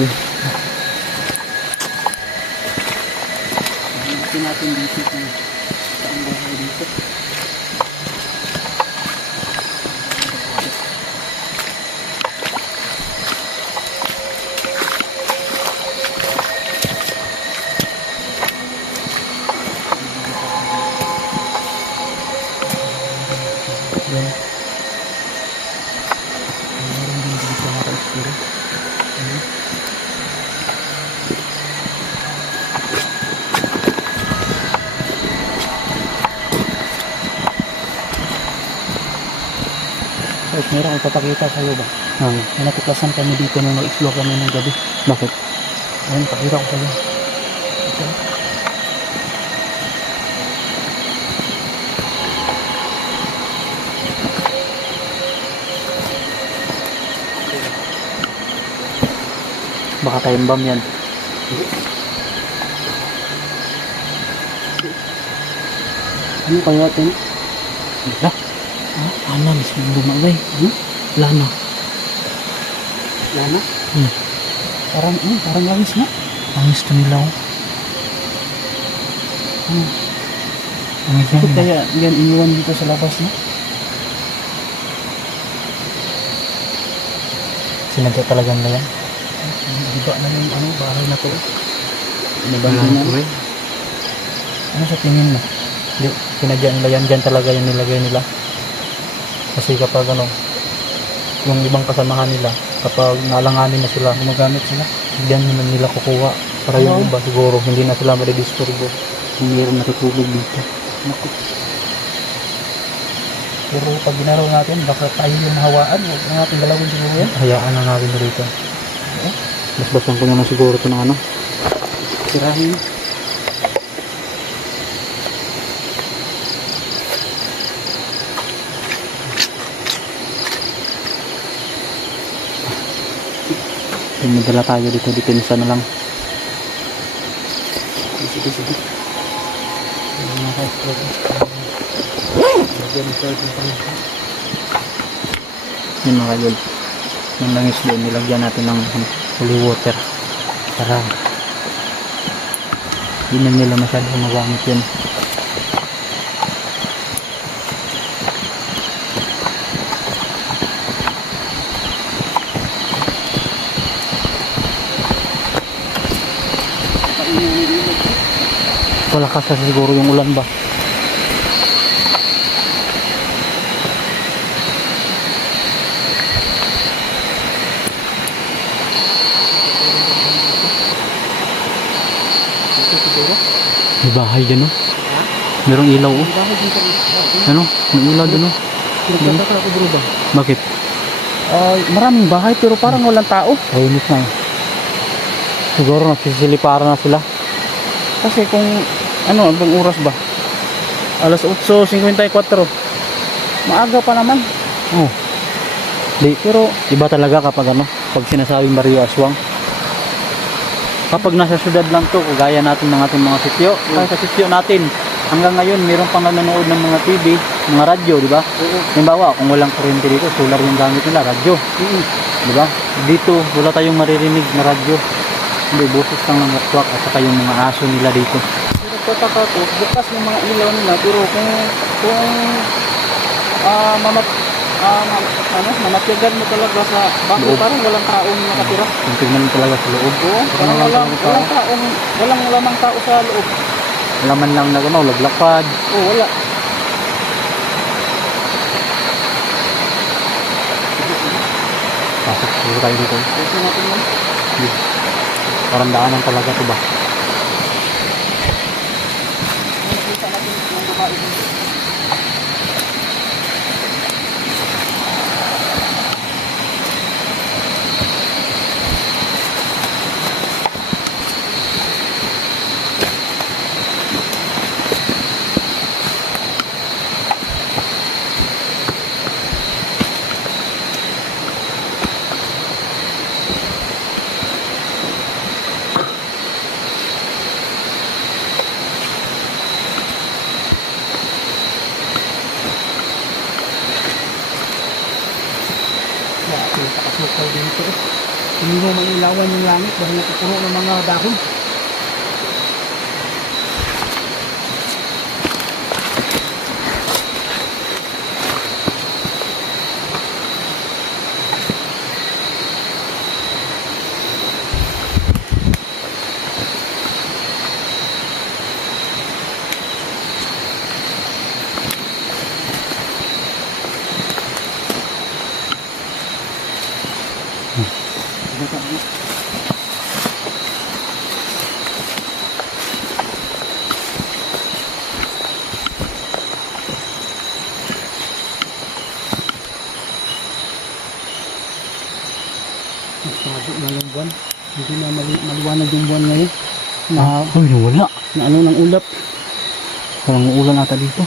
Ingat Guys, meron akong papakita sa iyo ba? Ah, May natuklasan kami dito nung nag-explore kami ng gabi. bakit? Ayun, pakita ko sa iyo. Ito. Baka time bomb yan. Ano kaya ito? Wala. Ah, ano, mismo lumagay. Ano? Wala na. Lana? Hmm. Parang, ano, parang langis na. Ang gusto nila oh. Ano? Ang Bakit yan. kaya yan iniwan dito sa labas na? Sinadya talaga nila yan. Iba na yung ano, bahay na to. Wala na. na. eh. Ano sa tingin mo? Hindi, sinadya nila yan. Dyan talaga yung nilagay nila. Kasi kapag ano, yung ibang kasamahan nila, kapag nalanganin na sila, Gumagamit sila. diyan naman nila kukuha. Para yung Oo. iba siguro, hindi na sila madidisturbo. Kung mayroon natutulog dito. Naku. Pero pag ginaraw natin, baka tayo yung mahawaan. Huwag na natin galawin siguro yan. Hayaan na natin rito. Eh? Basbasan ko naman siguro ito ng ano. Sirahin. Yung madala tayo dito, depensa na lang. Sige, sige. Yung mga yun. Yung langis doon, nilagyan natin ng ano, holy water. Para hindi na nila masyado magamit yun. Malakas na siguro yung ulan ba? May bahay dyan oh. Merong ilaw oh. Ano? May ilaw oh. Ako bro ba? Bakit? Ay, maraming bahay pero parang walang tao. Tahimik na eh. Siguro nagsisiliparan na sila. Kasi kung ano, bang oras ba? Alas 8.54. Maaga pa naman. Oh. Di, pero iba talaga kapag ano, pag sinasabing Mario Aswang. Kapag nasa syudad lang to, kagaya natin ng ating mga sityo, kahit sa sityo natin, hanggang ngayon, mayroon pang nanonood ng mga TV, mga radyo, di ba? Halimbawa, kung walang kuryente dito, solar yung gamit nila, radyo, Mm. di ba? Dito, wala tayong maririnig na radyo. Hindi, boses lang ng wakwak at saka yung mga aso nila dito. Pero tataka ko, bukas yung mga ilaw nila pero kung kung ah mamat ah ma- ano, mamatyagan mo talaga sa bako, Loob. parang walang taong nakatira. Kung tignan mo talaga sa loob, Oo, parang walang walang, tao. walang taong, walang lamang tao sa loob. laman lang na ano, laglakad, Oo, wala. pasok siguro tayo dito. Kasi natin yan. Parang daanan talaga to ba? Pinakasukal dito. Hindi mo mailawan yung langit dahil napupuno ng mga dahon. Masyado na yung buwan. Hindi na mali- maliwanag yung buwan ngayon. Na, Ah, uy, wala. na ano ng ulap. Walang ulan ata dito.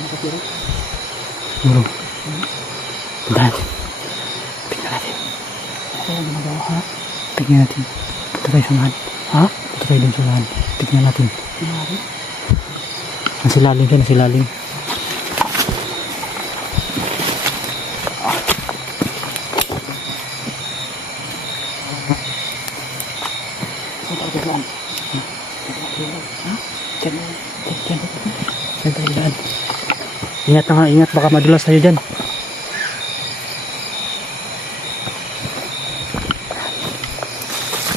Nakatira. Siguro. Punta natin. Tingnan natin. Ako ang gumagawa, ha? Tingnan natin. Punta tayo sa unahan. Ha? Punta tayo dun sa unahan. Tingnan natin. Kunwari? Nasa ilalim siya, nasa diyan, diyan. Diyan tayo daan. Ingat na nga, ingat. Baka madulas tayo dyan.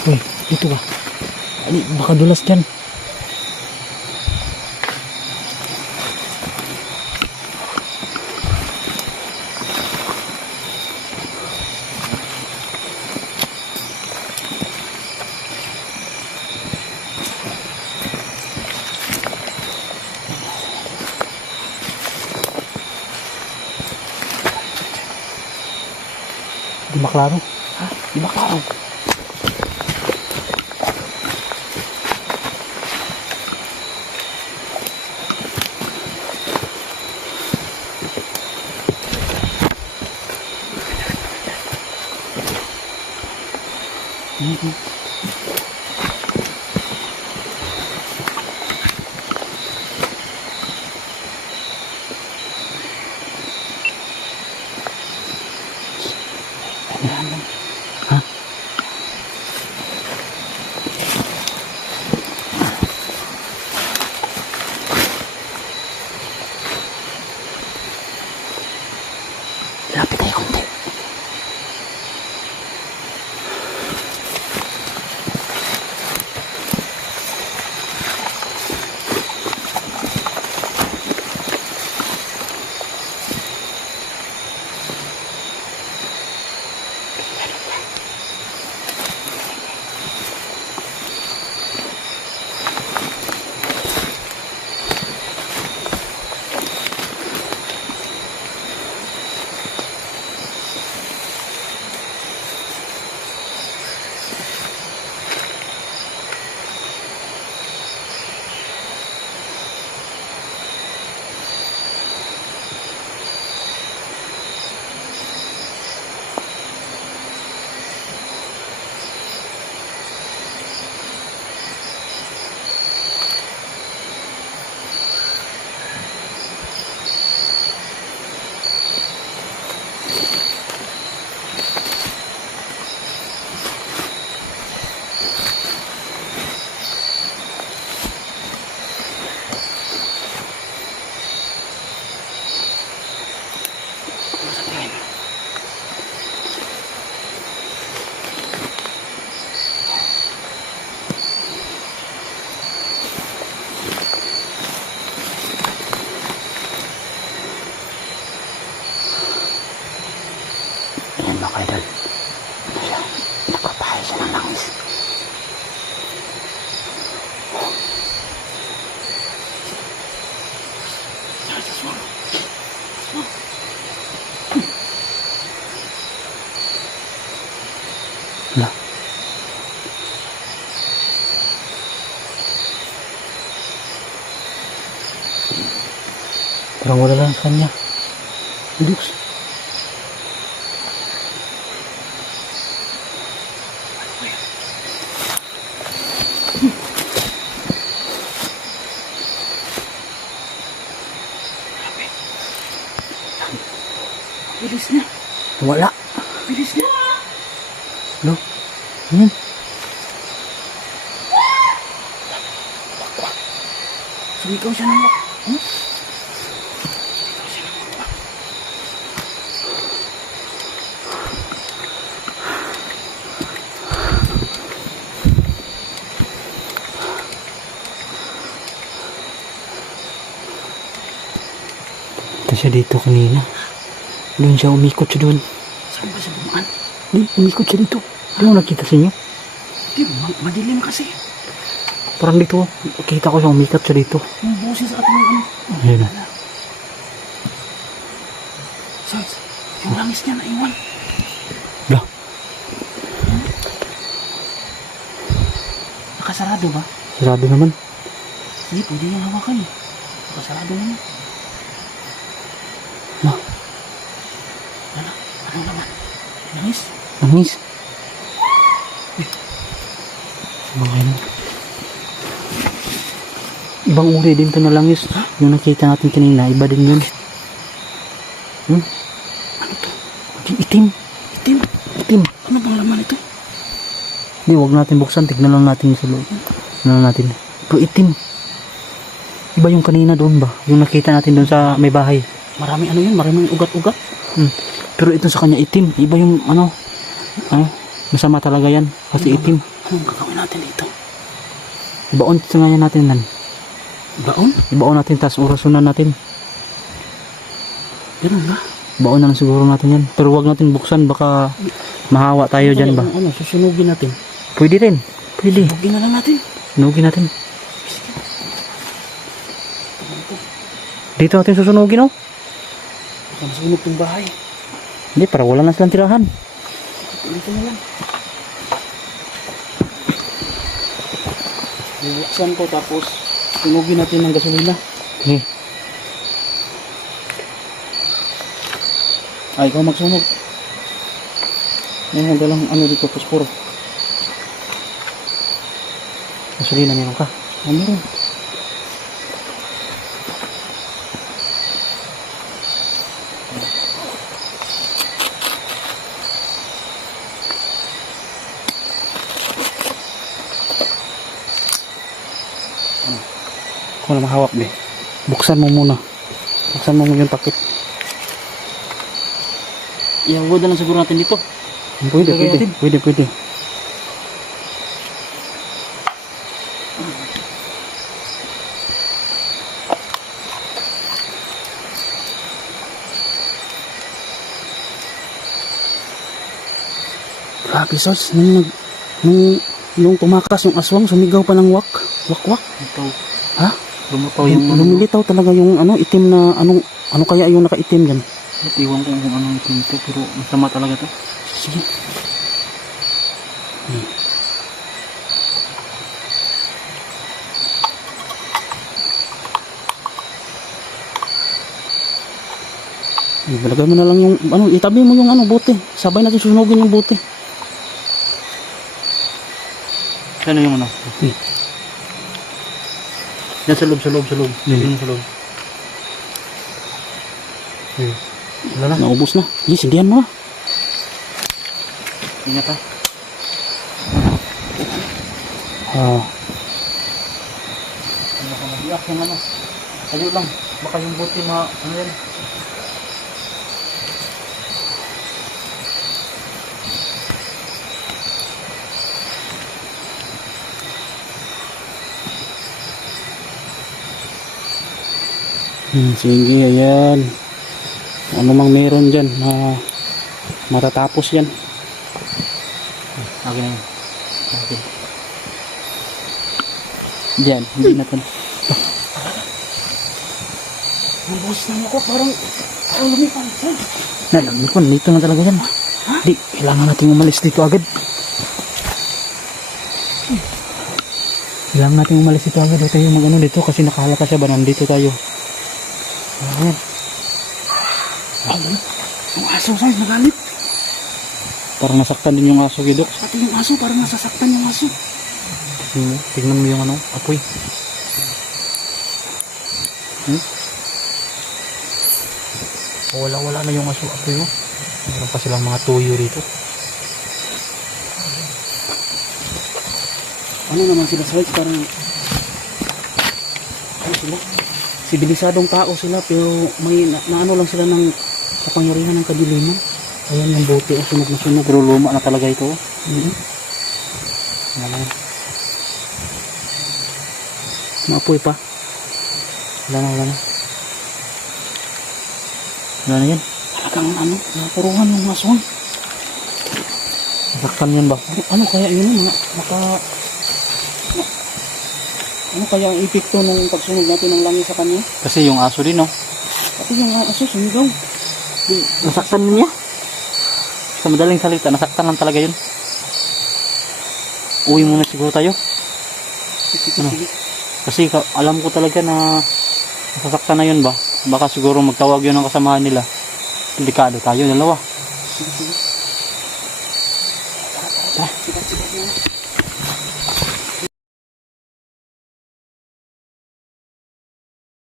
Uy, dito ba? Baka dulas dyan. Di maklaro. Ha? Di ba kaidol. Siya, nagpapahay siya ng langis. Wala. Parang wala lang sa kanya. Dux. Bilis niya. Wala. Bilis niya. Lo. Hmm. Sumigaw siya ng wak. Hmm? Siya dito kanina. Doon siya umikot siya doon. Saan ba siya bumaan? Doon, umikot siya dito. Ano mo nakita sa inyo? Di, ma- madilim kasi. Parang dito. Kita ko siya umikot siya dito. Yung boses at yung ano. Ayun na. Sarge, yung langis niya naiwan. Lo. Nakasarado ba? Sarado naman. Hindi, pwede yung hawakan eh. Nakasarado naman. Ma. Ano? Ano naman? Langis? Langis. Okay na. Ibang uri din to na langis. Yung nakita natin kanina, iba din yun. Hmm? Ano to? Itim. Itim? Itim. Ano bang laman ito? Hindi, huwag natin buksan. Tignan lang natin sa loob. Tignan lang natin. Pero itim. Iba yung kanina doon ba? Yung nakita natin doon sa may bahay. Marami ano yun? Maraming ugat-ugat. Hmm. Pero ito sa kanya itim. Iba yung ano. Ano? Masama talaga yan. Kasi itim. Anong gagawin natin dito? Ibaon sa ngayon natin nan. Baon? Ibaon natin tas orasunan natin. Ganun ba? Baon na lang siguro natin yan. Pero wag natin buksan. Baka mahawa tayo dyan ba? Ano, ano, susunugin natin. Pwede rin. Pwede. Sunugin na lang natin. Sunugin natin. Ano to? Dito natin susunugin oh. Baka masunog tong bahay. Hindi, para wala na silang tirahan. Dito na lang. Bubuksan ko tapos sunugin natin ng gasolina. Okay. Ay, ikaw magsunog. May dalang ano dito, posporo. Gasolina meron ka. Ano rin? Kung na mahawak, be. Buksan mo muna. Buksan mo yung takip. Ihawa na lang siguro natin dito. Pwede, Lagay pwede. natin. Pwede, pwede. Grabe, sos. Nung, nag, nung, nung tumakas yung aswang, sumigaw pa ng wak. Wak, wak. Ito. Ha? Lumataw yung ano. Lumilitaw talaga yung ano, itim na, anong, ano kaya yung nakaitim dyan? Iwan ko kung anong pinto. Pero masama talaga to. Sige. Ilagay mo na lang yung, ano, itabi mo yung ano, bote. Sabay natin susunugin yung bote. Ano yung ano? Okay. Yan sa loob, sa loob, sa loob. Hmm. Yan sa loob. Hmm. Wala na. Naubos na. Yes, sindihan mo. ah. Ingat ha. Ah, Baka mag-iak yung ano. Tayo lang. Baka yung buti ma... Ano yan? Hmm, sige, ayan. Ano mang meron dyan. Ah, Matatapos yan. Okay na yun. Okay. Diyan, hindi natin. Ang boses naman ako, parang, parang lumipad. Sir. Nalamikon, dito na talaga yan. Di, kailangan natin umalis dito agad. Kailangan natin umalis dito agad. Huwag tayo mag-ano dito kasi nakahalaka siya ba? Nandito tayo. Ayan. Ayun. Yung aso, sir, nagalit. Parang nasaktan din yung aso, Gidok. Pati yung aso, parang nasasaktan yung aso. Mo, tingnan mo yung ano, apoy. Hmm? Wala wala na yung aso apoy mo. Meron pa silang mga tuyo dito. Ano naman sila, sir? Parang, ano sila? Sibilisadong tao sila, pero may, na, naano lang sila ng kapangyarihan ng kadiliman. Ayan yung bote, o sunog na sunog. Pero luma na talaga ito. oh. Mhm. Wala na. Maapoy pa. Wala na, wala na. Wala na yan. Talagang ano, napuruhan yung aswang. Nasaktan yan ba? Ano, ano kaya yun, mga, maka, ma- ano kaya ang epekto ng pagsunog natin ng langis sa kanya? Kasi yung aso din, oh. Pati yung aso, sumigaw. Di, Nasaktan niya. Sa madaling salita, nasaktan lang talaga yun. Uwi muna siguro tayo. sige, Ano? sige. Kasi ka- alam ko talaga na nasasaktan na yun ba? Baka siguro magtawag yun ng kasamahan nila. Delikado tayo, dalawa. Sige, sige. Tara, tara, tara. Sigat, sigat na.